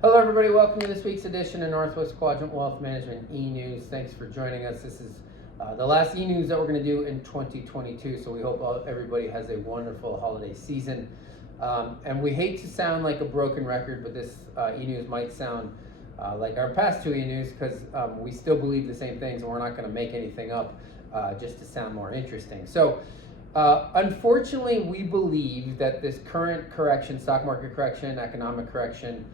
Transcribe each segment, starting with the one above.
Hello everybody, welcome to this week's edition of Northwest Quadrant Wealth Management e-News. Thanks for joining us. This is the last e-News that we're going to do in 2022, so we hope everybody has a wonderful holiday season. And we hate to sound like a broken record, but this e-News might sound like our past two e-News because we still believe the same things and we're not going to make anything up just to sound more interesting. So unfortunately, we believe that this current correction, stock market correction, economic correction,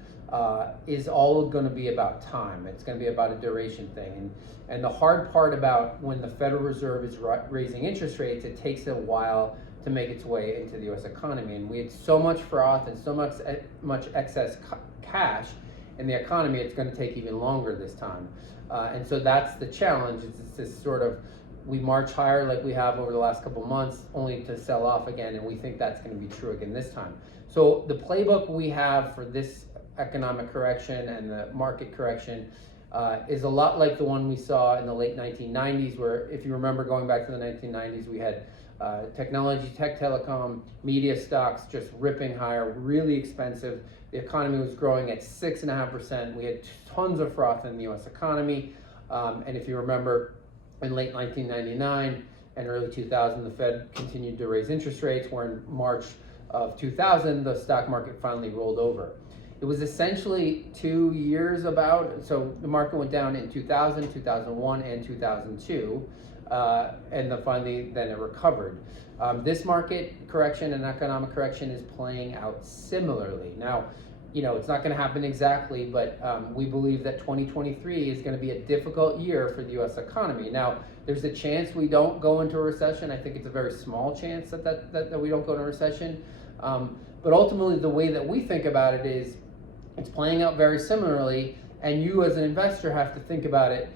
is all going to be about time. It's going to be about a duration thing. And the hard part about when the Federal Reserve is raising interest rates, it takes a while to make its way into the U.S. economy. And we had so much froth and so much excess cash in the economy, it's going to take even longer this time. And so that's the challenge. It's this sort of, we march higher like we have over the last couple months, only to sell off again, and we think that's going to be true again this time. So the playbook we have for this economic correction and the market correction is a lot like the one we saw in the late 1990s, where, if you remember going back to the 1990s, we had technology, tech, telecom, media stocks just ripping higher, really expensive. The economy was growing at 6.5%. We had tons of froth in the US economy. And if you remember, in late 1999 and early 2000, the Fed continued to raise interest rates, where in March of 2000, the stock market finally rolled over. It was essentially 2 years so the market went down in 2000, 2001, and 2002, and then it recovered. This market correction and economic correction is playing out similarly. Now, it's not going to happen exactly, but we believe that 2023 is going to be a difficult year for the U.S. economy. Now, there's a chance we don't go into a recession. I think it's a very small chance that we don't go into a recession. But ultimately, the way that we think about it is, it's playing out very similarly, and you as an investor have to think about it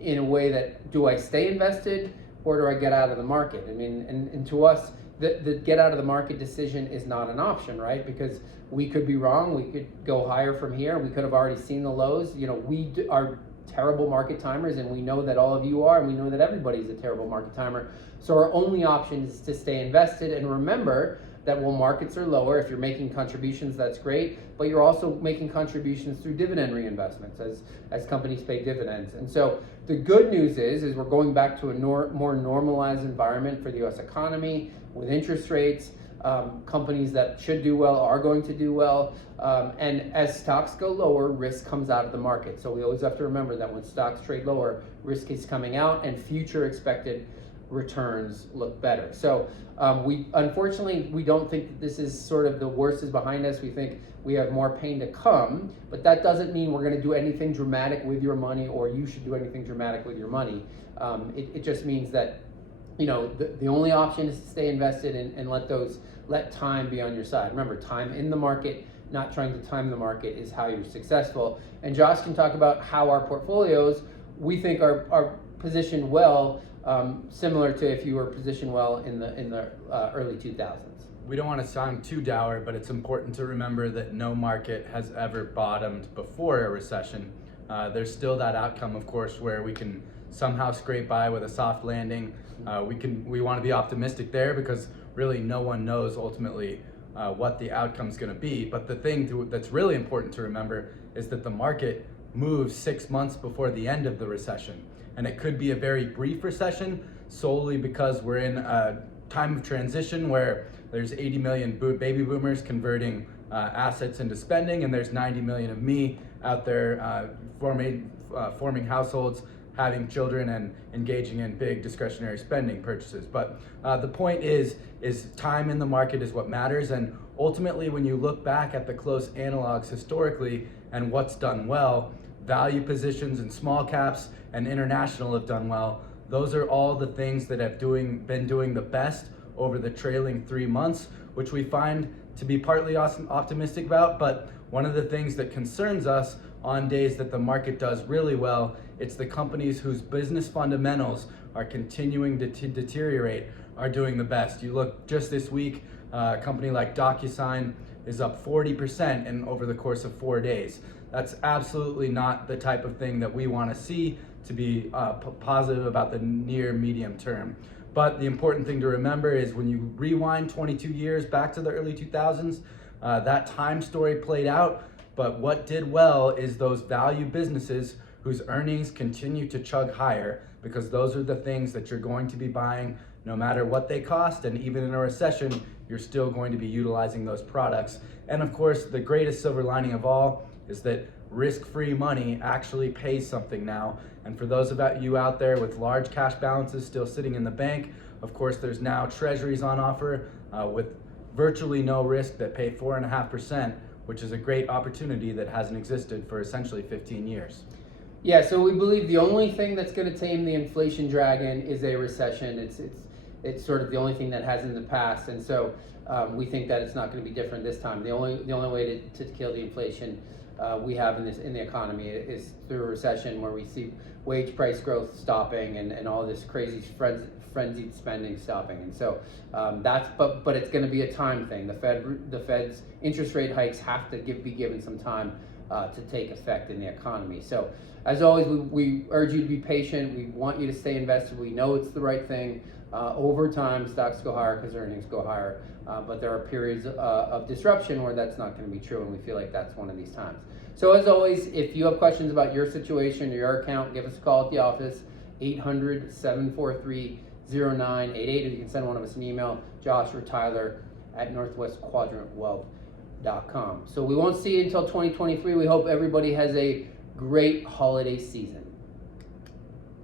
in a way that, do I stay invested or do I get out of the market? I mean, and to us, the get out of the market decision is not an option, right? Because we could be wrong. We could go higher from here. We could have already seen the lows. We are terrible market timers, and we know that all of you are, and we know that everybody's a terrible market timer. So our only option is to stay invested, and remember that while markets are lower, if you're making contributions, that's great, but you're also making contributions through dividend reinvestments as companies pay dividends. And so the good news is we're going back to a more normalized environment for the U.S. economy with interest rates. Companies that should do well are going to do well. And as stocks go lower, risk comes out of the market. So we always have to remember that when stocks trade lower, risk is coming out and future expected returns look better. So unfortunately, we don't think that this is sort of the worst is behind us. We think we have more pain to come, but that doesn't mean we're going to do anything dramatic with your money, or you should do anything dramatic with your money. It just means that the only option is to stay invested and let time be on your side. Remember, time in the market, not trying to time the market, is how you're successful. And Josh can talk about how our portfolios, we think, are positioned well, similar to if you were positioned well in the early 2000s. We don't want to sound too dour, but it's important to remember that no market has ever bottomed before a recession. There's still that outcome, of course, where we can somehow scrape by with a soft landing. We want to be optimistic there, because really no one knows ultimately what the outcome is going to be. But the thing that's really important to remember is that the market moves 6 months before the end of the recession. And it could be a very brief recession, solely because we're in a time of transition where there's 80 million baby boomers converting assets into spending, and there's 90 million of me out there forming households, having children, and engaging in big discretionary spending purchases. But the point is time in the market is what matters. And ultimately, when you look back at the close analogs historically and what's done well, value positions and small caps and international have done well. Those are all the things that have been doing the best over the trailing 3 months, which we find to be partly optimistic about. But one of the things that concerns us on days that the market does really well, it's the companies whose business fundamentals are continuing to deteriorate are doing the best. You look just this week, a company like DocuSign is up 40% over the course of 4 days. That's absolutely not the type of thing that we want to see to be positive about the near medium term. But the important thing to remember is when you rewind 22 years back to the early 2000s, that time story played out. But what did well is those value businesses whose earnings continue to chug higher, because those are the things that you're going to be buying no matter what they cost. And even in a recession, you're still going to be utilizing those products. And of course, the greatest silver lining of all is that risk-free money actually pays something now. And for those of you out there with large cash balances still sitting in the bank, of course, there's now treasuries on offer with virtually no risk that pay 4.5%, which is a great opportunity that hasn't existed for essentially 15 years. Yeah, so we believe the only thing that's going to tame the inflation dragon is a recession. It's sort of the only thing that has in the past, and so we think that it's not going to be different this time. The only way to kill the inflation we have in the economy is through a recession, where we see wage price growth stopping and all this crazy frenzied spending stopping. And so but it's going to be a time thing. The Fed's interest rate hikes have to be given some time to take effect in the economy. So as always, we urge you to be patient. We want you to stay invested. We know it's the right thing. Over time, stocks go higher because earnings go higher, but there are periods of disruption where that's not going to be true, and we feel like that's one of these times. So as always, if you have questions about your situation or your account, give us a call at the office, 800-743-0988, or you can send one of us an email, Josh or Tyler at northwestquadrantwealth.com. So we won't see you until 2023. We hope everybody has a great holiday season.